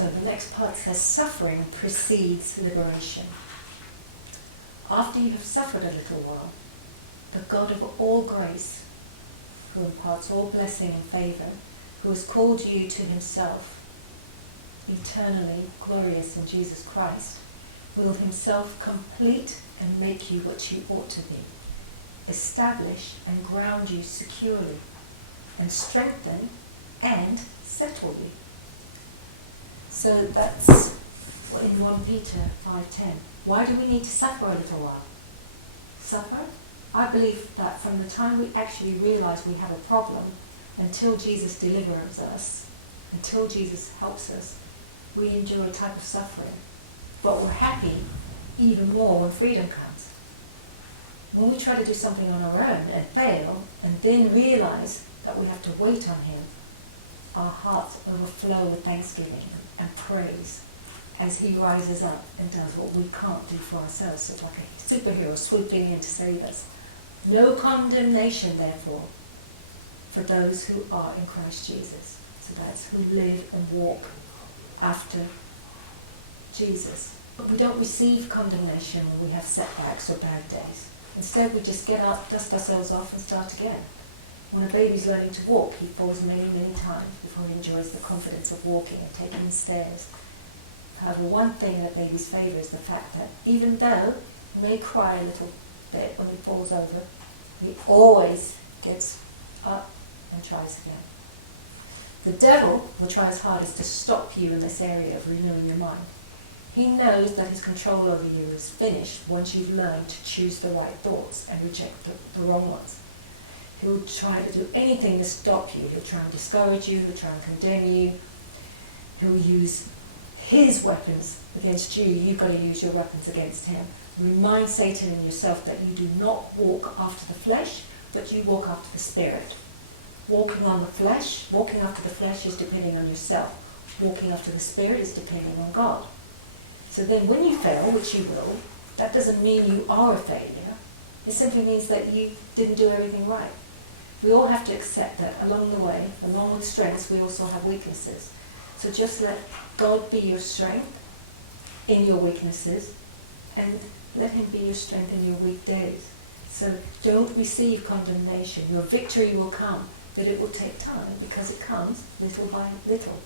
So the next part says, suffering precedes liberation. After you have suffered a little while, the God of all grace, who imparts all blessing and favour, who has called you to himself, eternally glorious in Jesus Christ, will himself complete and make you what you ought to be, establish and ground you securely, and strengthen and settle you. So that's in 1 Peter 5:10. Why do we need to suffer a little while? Suffer? I believe that from the time we actually realise we have a problem, until Jesus delivers us, until Jesus helps us, we endure a type of suffering. But we're happy even more when freedom comes. When we try to do something on our own and fail, and then realise that we have to wait on him, our hearts overflow with thanksgiving and praise as he rises up and does what we can't do for ourselves. It's like a superhero swooping in to save us. No condemnation, therefore, for those who are in Christ Jesus. So that's who live and walk after Jesus. But we don't receive condemnation when we have setbacks or bad days. Instead, we just get up, dust ourselves off, and start again. When a baby's learning to walk, he falls many, many times before he enjoys the confidence of walking and taking the stairs. However, one thing in a baby's favour is the fact that even though he may cry a little bit when he falls over, he always gets up and tries again. The devil will try his hardest to stop you in this area of renewing your mind. He knows that his control over you is finished once you've learned to choose the right thoughts and reject the wrong ones. He'll try to do anything to stop you. He'll try and discourage you, he'll try and condemn you. He'll use his weapons against you. You've got to use your weapons against him. Remind Satan and yourself that you do not walk after the flesh, but you walk after the Spirit. Walking after the flesh is depending on yourself. Walking after the Spirit is depending on God. So then when you fail, which you will, that doesn't mean you are a failure. It simply means that you didn't do everything right. We all have to accept that along the way, along with strengths, we also have weaknesses. So just let God be your strength in your weaknesses, and let him be your strength in your weak days. So don't receive condemnation. Your victory will come, but it will take time because it comes little by little.